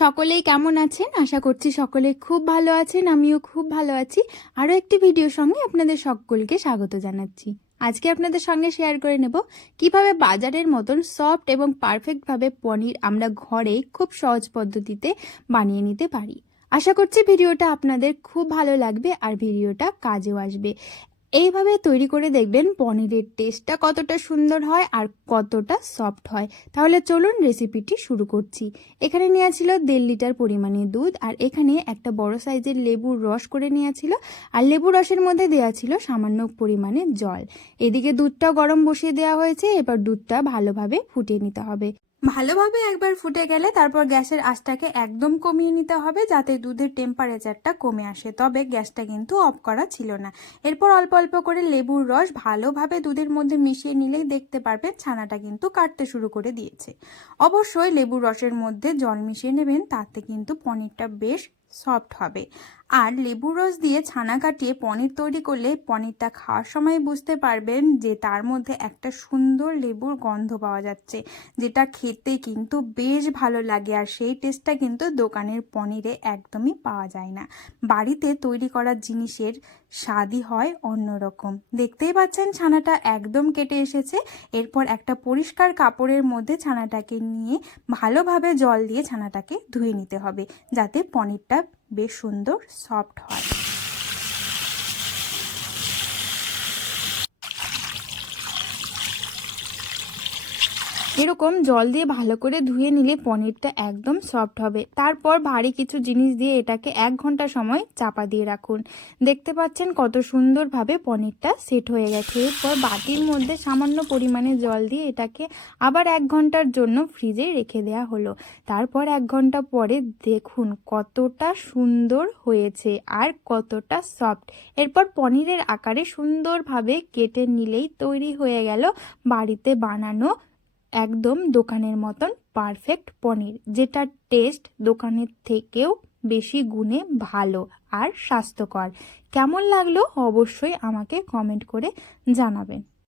সকলেই কেমন আছেন? আশা করছি সকলে খুব ভালো আছেন, আমিও খুব ভালো আছি। আরও একটি ভিডিওর সঙ্গে আপনাদের সকলকে স্বাগত জানাচ্ছি। আজকে আপনাদের সঙ্গে শেয়ার করে নেব কীভাবে বাজারের মতন সফট এবং পারফেক্টভাবে পনির আমরা ঘরে খুব সহজ পদ্ধতিতে বানিয়ে নিতে পারি। আশা করছি ভিডিওটা আপনাদের খুব ভালো লাগবে আর ভিডিওটা কাজেও আসবে। এইভাবে তৈরি করে দেখবেন পনিরের টেস্টটা কতটা সুন্দর হয় আর কতটা সফট হয়। তাহলে চলুন রেসিপিটি শুরু করছি। এখানে নেওয়া ছিল দেড় লিটার পরিমাণে দুধ আর এখানে একটা বড় সাইজের লেবুর রস করে নেওয়া ছিল আর লেবু রসের মধ্যে দেওয়া ছিল সামান্য পরিমাণে জল। এদিকে দুধটাও গরম বসিয়ে দেওয়া হয়েছে, এবার দুধটা ভালোভাবে ফুটিয়ে নিতে হবে। ভালোভাবে একবার ফুটে গেলে তারপর গ্যাসের আঁচটাকে একদম কমিয়ে নিতে হবে যাতে দুধের টেম্পারেচারটা কমে আসে। তবে গ্যাসটা কিন্তু অফ করা ছিল না। এরপর অল্প অল্প করে লেবুর রস ভালোভাবে দুধের মধ্যে মিশিয়ে নিলেই দেখতে পারবেন ছানাটা কিন্তু কাটতে শুরু করে দিয়েছে। অবশ্যই লেবুর রসের মধ্যে জল মিশিয়ে নেবেন, তাতে কিন্তু পনিরটা বেশ সফট হবে। আর লেবুর রস দিয়ে ছানা কাটিয়ে পনির তৈরি করলে পনিরটা খাওয়ার সময় বুঝতে পারবেন যে তার মধ্যে একটা সুন্দর লেবুর গন্ধ পাওয়া যাচ্ছে, যেটা খেতে কিন্তু বেশ ভালো লাগে আর সেই টেস্টটা কিন্তু দোকানের পনিরে একদমই পাওয়া যায় না। বাড়িতে তৈরি করা জিনিসের স্বাদই হয় অন্যরকম। দেখতেই পাচ্ছেন ছানাটা একদম কেটে এসেছে। এরপর একটা পরিষ্কার কাপড়ের মধ্যে ছানাটাকে নিয়ে ভালোভাবে জল দিয়ে ছানাটাকে ধুয়ে নিতে হবে, যাতে পনিরটা বেশ সুন্দর সফট হয়। এরকম জল দিয়ে ভালো করে ধুয়ে নিলে পনিরটা একদম সফট হবে। তারপর ভারী কিছু জিনিস দিয়ে এটাকে এক ঘণ্টা সময় চাপা দিয়ে রাখুন। দেখতে পাচ্ছেন কত সুন্দরভাবে পনিরটা সেট হয়ে গেছে। এরপর বাটির মধ্যে সামান্য পরিমাণে জল দিয়ে এটাকে আবার এক ঘণ্টার জন্য ফ্রিজে রেখে দেওয়া হলো। তারপর এক ঘণ্টা পরে দেখুন কতটা সুন্দর হয়েছে আর কতটা সফট এরপর পনিরের আকারে সুন্দরভাবে কেটে নিলেই তৈরি হয়ে গেল বাড়িতে বানানো একদম দোকানের মতন পারফেক্ট পনির যেটা টেস্ট দোকানের থেকেও বেশি গুণে ভালো আর স্বাস্থ্যকর। কেমন লাগল অবশ্যই আমাকে কমেন্ট করে জানাবেন।